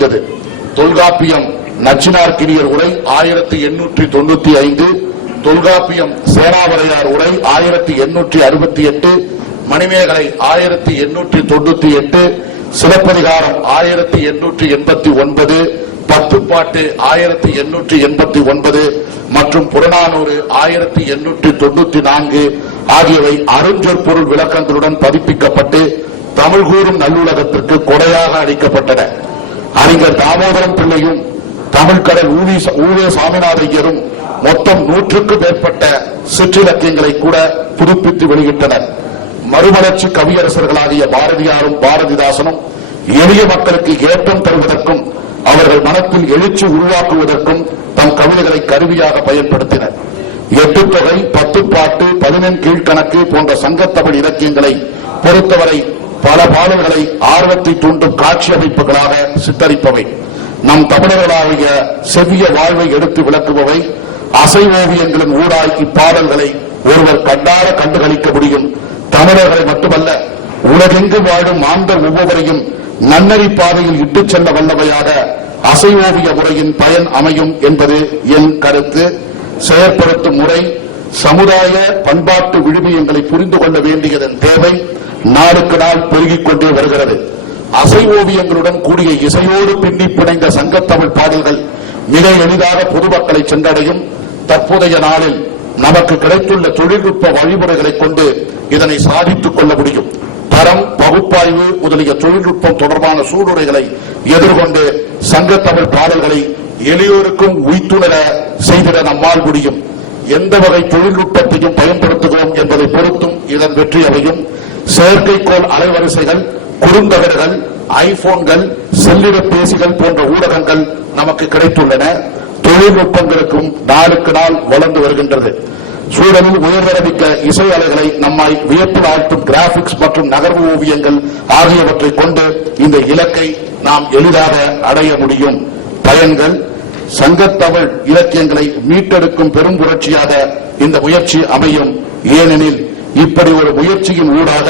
அமைந்தது. தொல்காப்பியம் நச்சினார்க்கினியர் உரை 1895, தொல்காப்பியம் சேனாவரையார் உரை 1868, மணிமேகலை 1898, சிலப்பதிகாரம் 1889, பத்துப்பாட்டு 1889 மற்றும் புறநானூறு 1894 ஆகியவை அருஞ்சொற்பொருள் விளக்கங்களுடன் பதிப்பிக்கப்பட்டு தமிழ் கூறும் நல்லுலகத்திற்கு கொடையாக அளிக்கப்பட்டன. அறிஞர் தாமோதரம் பிள்ளையும் தமிழ்கடல் ஊவே சாமிநாதையரும் மொத்தம் 100க்கும் மேற்பட்ட சிற்றிலக்கியங்களை கூட புதுப்பித்து வெளியிட்டனர். மறுமலர்ச்சி கவியரசர்களாகிய பாரதியாரும் பாரதிதாசனும் எளிய மக்களுக்கு ஏற்றம் தருவதற்கும் அவர்கள் மனத்தில் எழுச்சி உருவாக்குவதற்கும் தம் கவிதைகளை கருவியாக பயன்படுத்தினர். எட்டுத்தொகை, பத்துப்பாட்டு, 11 கீழ்கணக்கு போன்ற சங்கத்தமிழ் இலக்கியங்களை பொறுத்தவரை பல பாடல்களை ஆர்வத்தை தூண்டும் காட்சி அமைப்புகளாக சித்தரிப்பவை. நம் தமிழர்களாகிய செவ்விய வாழ்வை எடுத்து விளக்குபவை. அசை ஓவியங்களின் ஊடாய் இப்பாடல்களை ஒருவர் கண்டார கண்டுகளிக்க முடியும். தமிழர்களை மட்டுமல்ல, உலகெங்கு வாழும் மாந்தர் ஒவ்வொருவரையும் நன்னறி பாதையில் இட்டுச் செல்ல வல்லவையாக அசை ஓவிய முறையின் பயன் அமையும் என்பது என் கருத்து. செயற்படுத்தும் முறை, சமுதாய பண்பாட்டு விழுமியங்களை புரிந்து கொள்ள வேண்டியதன் தேவை நாளுக்கு நாள் பெருகிக் கொண்டே வருகிறது. அசை ஓவியங்களுடன் கூடிய இசையோடு பின்னி பிணைந்த சங்கத்தமிழ் பாடல்கள் மிக எளிதாக பொதுமக்களை சென்றடையும். தற்போதைய நாளில் நமக்கு கிடைத்துள்ள தொழில்நுட்ப வழிமுறைகளை கொண்டு இதனை சாதித்துக் கொள்ள முடியும். தரம், பகுப்பாய்வு முதலிய தொழில்நுட்பம் தொடர்பான சூழ்நிலைகளை எதிர்கொண்டு சங்கத்தமிழ் பாடல்களை எளியோருக்கும் உய்த்துணர செய்திட நம்மால் முடியும். எந்த வகை தொழில்நுட்பத்தையும் பயன்படுத்துகிறோம் என்பதை பொறுத்தும் இதன் வெற்றி அமையும். செயற்கைக்கோள் அலைவரிசைகள், குறுந்தகடுகள், ஐபோன்கள், செல்லிடப்பேசிகள் போன்ற ஊடகங்கள் நமக்கு கிடைத்துள்ளன. தொழில்நுட்பங்களுக்கும் நாளுக்கு நாள் வளர்ந்து வருகின்றது. சூழலில் உயர்தரமிக்க இசை அலைகளை நம்மை வியப்பில் ஆழ்த்தும் கிராபிக்ஸ் மற்றும் நகர்வு ஓவியங்கள் ஆகியவற்றை கொண்டு இந்த இலக்கை நாம் எளிதாக அடைய முடியும். பயன்கள்: சங்கத்தமிழ் இலக்கியங்களை மீட்டெடுக்கும் பெரும் புரட்சியாக இந்த முயற்சி அமையும். ஏனெனில் இப்படி ஒரு முயற்சியின் ஊடாக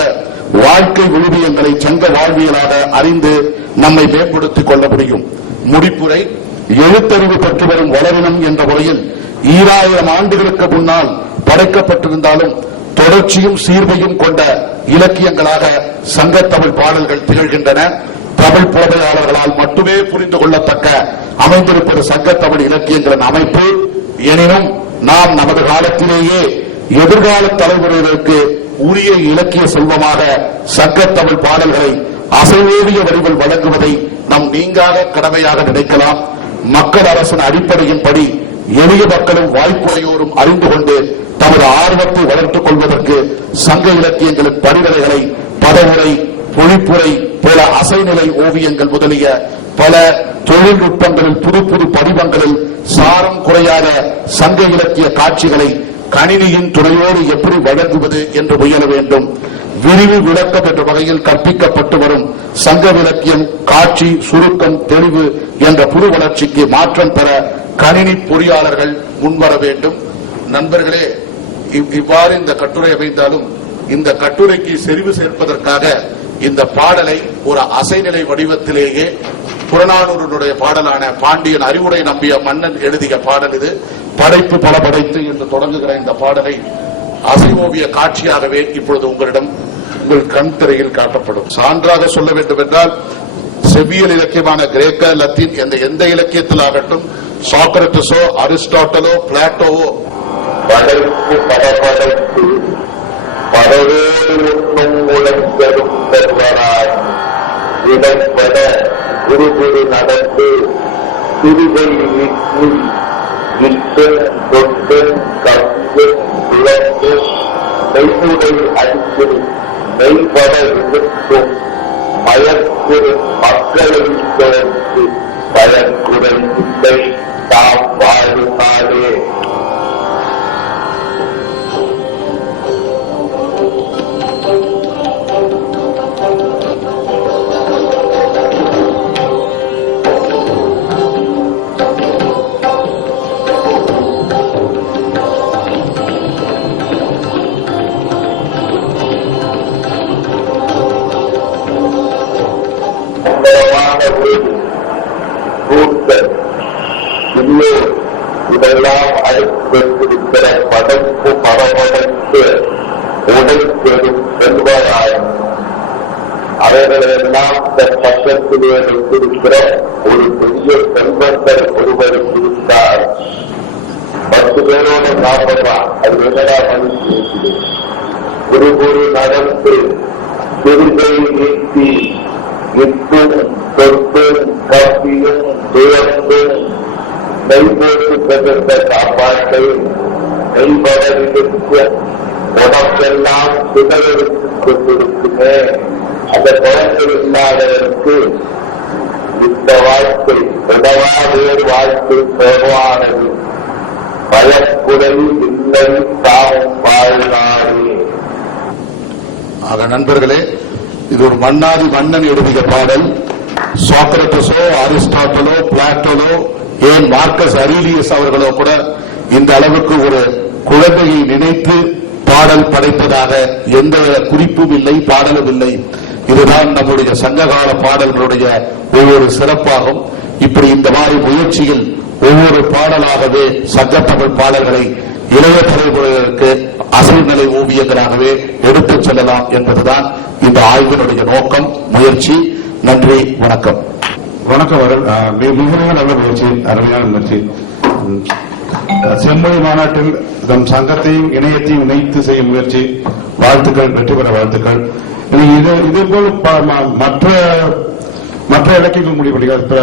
வாழ்க்கை விழுமியங்களை சங்க வாழ்வியலாக அறிந்து நம்மை மேம்படுத்திக் கொள்ள முடியும். முடிப்புரை: எழுத்தறிவு பெற்று வரும் வளரினம் என்ற முறையில் 2000 ஆண்டுகளுக்கு முன்னால் படைக்கப்பட்டிருந்தாலும் தொடர்ச்சியும் சீர்மையும் கொண்ட இலக்கியங்களாக சங்கத்தமிழ் பாடல்கள் திகழ்கின்றன. தமிழ் புலமையாளர்களால் மட்டுமே புரிந்து கொள்ளத்தக்க அமைந்திருப்பது சங்கத்தமிழ் இலக்கியங்களின் அமைப்பு. எனினும் நாம் நமது காலத்திலேயே எதிர்கால தலைமுறையினருக்கு உரிய இலக்கிய செல்வமாக சங்கத்தமிழ் பாடல்களை அசைவோவிய வடிவில் வழங்குவதை நம் நீங்காத கடமையாக நினைக்கலாம். மக்கள் அரசின் அடிப்படையின்படி எளிய மக்களும் வாய்ப்புடையோரும் அறிந்து கொண்டு தமது ஆர்வத்தை வளர்த்துக் கொள்வதற்கு சங்க இலக்கியங்களின் படிநிலைகளை பதவுரை, பொழிப்புரை போல அசைநிலை ஓவியங்கள் முதலிய பல தொழில்நுட்பங்களில் புது புது படிவங்களில் சாரம் குறையாத சங்க இலக்கிய காட்சிகளை கணினியின் துணையோடு எப்படி வழங்குவது என்று முயல வேண்டும். விரிவு விளக்கம் என்ற வகையில் கற்பிக்கப்பட்டு வரும் சங்க இலக்கியம் காட்சி, சுருக்கம், தெளிவு என்ற புது வளர்ச்சிக்கு மாற்றம் பெற கணினி பொறியாளர்கள் முன்வர வேண்டும். நண்பர்களே, இவ்வாறு இந்த கட்டுரை அமைந்தாலும் இந்த கட்டுரைக்கு செறிவு சேர்ப்பதற்காக இந்த பாடலை ஒரு அசைநிலை வடிவத்திலேயே புறநானூருடைய பாடலான பாண்டியன் அறிவுரை நம்பிய மன்னன் எழுதிய பாடல் இது. படைப்பு பல படைத்து என்று தொடங்குகிற இந்த பாடலை அசைவோவிய காட்சியாகவே இப்பொழுது உங்களிடம் உங்கள் கண் திரையில் காட்டப்படும். சான்றாக சொல்ல வேண்டும் என்றால் செவ்வியல் இலக்கியமான கிரேக்க, லத்தீன் எந்த இலக்கியத்தில் ஆகட்டும், சாக்ரட்டிஸோ, அரிஸ்டாட்டலோ, பிளாட்டோவோ படைப்பு பல படைத்து பரவேறு உழைத்தரும் பெறுவராய் இடைப்பட குருகுரு நடந்து திருகை இட்டு தொட்டு கந்து விளக்கு மெய்முறை அடித்து மெய்பட விழுக்கும் மயக்குறு மக்களை சேர்த்து பயக்குறை இல்லை தாம் வாழுமாறே. இல்லை இதெல்லாம் அடுத்திருக்கிற படைப்பு மரமடைத்து உடைப்பெறும் செல்வராயும் அவர்களெல்லாம் தன் பக்கத்திலே வைத்திருக்கிற ஒரு பெரிய செல்வந்தர் ஒருவர் இருந்தார். 10 பேரோட சாப்பிடலாம். அது என்னடா மனுஷன் ஒரு நடந்து சிறுகை நீட்டி எட்டும் தொட்டும் காப்பியும் துயர்ந்தும் நெய் போட்டு பெற்ற சாப்பாட்டை நெய்படவிருக்க உடம்பெல்லாம் சிதறடித்துக் கொண்டிருக்குமே. அந்த குழந்தை இல்லாதவருக்கு இந்த வாழ்க்கை உணவா வேறு வாழ்க்கை தேர்வானது பயக்குடலில் இல்லை தாமும் வாழ்நாளே. ஆக நண்பர்களே, இது ஒரு மன்னாதி மன்னன் எழுதிய பாடல். சாக்ரட்டிஸோ அரிஸ்டாட்டலோ பிளாட்டோலோ ஏன் மார்க்கஸ் அரீலியஸ் அவர்களோ கூட இந்த அளவுக்கு ஒரு குழந்தையை நினைத்து பாடல் படைப்பதாக எந்த குறிப்பும் இல்லை, பாடலும் இல்லை. இதுதான் நம்முடைய சங்ககால பாடல்களுடைய ஒவ்வொரு சிறப்பாகும். இப்படி இந்த மாதிரி முயற்சியில் ஒவ்வொரு பாடலாகவே சங்கத்தமிழ் பாடல்களை இளைய தலைமுறைகளுக்கு அசைநிலை ஓவியங்களாகவே எடுத்துச் செல்லலாம் என்பதுதான் இந்த ஆய்வினுடைய நோக்கம், முயற்சி. நன்றி, வணக்கம். வணக்கம். மிக நல்ல முயற்சி, அருமையான முயற்சி. செம்மொழி மாநாட்டில் நம் சங்கத்தையும் இணையத்தையும் இணைத்து செய்யும் முயற்சி. வாழ்த்துக்கள், வெற்றி பெற வாழ்த்துக்கள். இதுபோல் மற்ற இலக்கியங்கள் முடிவெடுக்க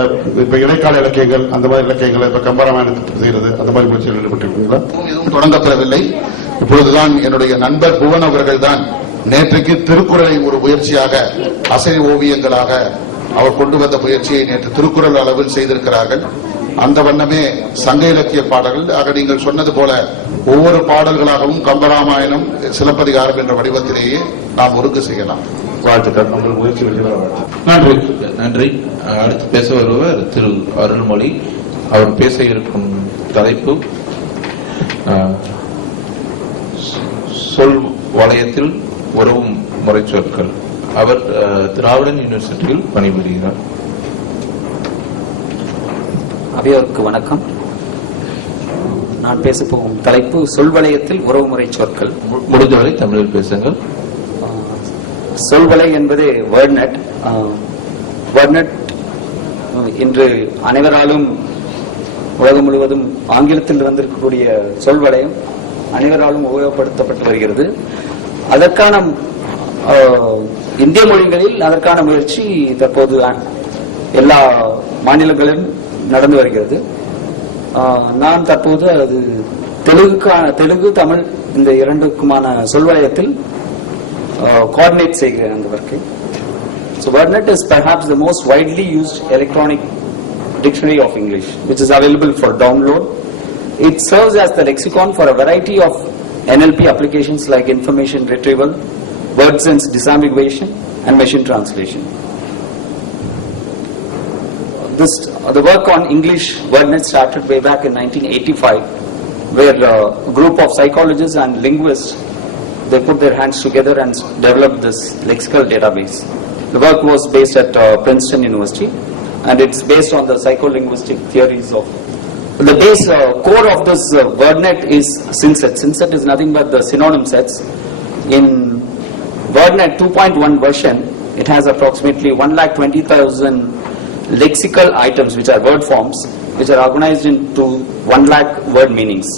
இப்ப இடைக்கால இலக்கியங்கள் அந்த மாதிரி இலக்கியங்கள் இப்ப கம்பராமாயணத்தை செய்யறது அந்த மாதிரி முயற்சிகள் ஈடுபட்டிருக்கீங்களா? எதுவும் தொடங்கப்படவில்லை. இப்பொழுதுதான் என்னுடைய நண்பர் புவன் அவர்கள் தான் நேற்றைக்கு திருக்குறளை ஒரு முயற்சியாக அசை ஓவியங்களாக அவர் கொண்டு வந்த முயற்சியை நேற்று திருக்குறள் அளவில் செய்திருக்கிறார்கள். அந்த வண்ணமே சங்க இலக்கிய பாடல்கள். ஆக நீங்கள் சொன்னது போல ஒவ்வொரு பாடல்களாகவும் கம்பராமாயணம், சிலப்பதிகாரம் என்ற வடிவத்திலேயே நாம் ஒருங்கு செய்யலாம். வாழ்த்துக்கள். உங்கள் முயற்சி நன்றி. நன்றி. அடுத்து பேச வருவர் திரு அருள்மொழி. அவர் பேச இருக்கும் தலைப்பு சொல் வளையத்தில் உறவும் முறை சொற்கள். அவர் திராவிடன் யூனிவர்சிட்டியில் பணிபுரிகிறார். அவையோருக்கு வணக்கம். நான் பேச போகும் தலைப்பு சொல்வளையத்தில் உறவுமுறை சொற்கள். முடிந்தவரை தமிழில் பேசுங்கள். சொல்வலை என்பது வேர்ட்நெட். வேர்ட்நெட் இன்று அனைவராலும் உலகம் முழுவதும் ஆங்கிலத்தில் வந்திருக்கக்கூடிய சொல்வளையம் அனைவராலும் உபயோகப்படுத்தப்பட்டு வருகிறது. அதற்கான இந்திய மொழிகளில் அதற்கான முயற்சி தற்போது எல்லா மாநிலங்களிலும் நடந்து வருகிறது. நான் தற்போது அது தெலுங்கு தமிழ் இந்த இரண்டுக்குமான சொல்வளையத்தில் coordinate செய்கிறேன் அந்த working. So WordNet is perhaps the most widely used electronic dictionary of English, which is available for download. It serves as the lexicon for a variety of NLP applications like information retrieval, word sense disambiguation, and machine translation. The work on English WordNet started way back in 1985, where a group of psychologists and linguists they put their hands together and developed this lexical database. The work was based at Princeton University, and it's based on the psycholinguistic theories of. The base core of this WordNet is SynSet. SynSet is nothing but the synonym sets. In WordNet 2.1 version, it has approximately 1,20,000 lexical items, which are word forms, which are organized into 1 lakh word meanings.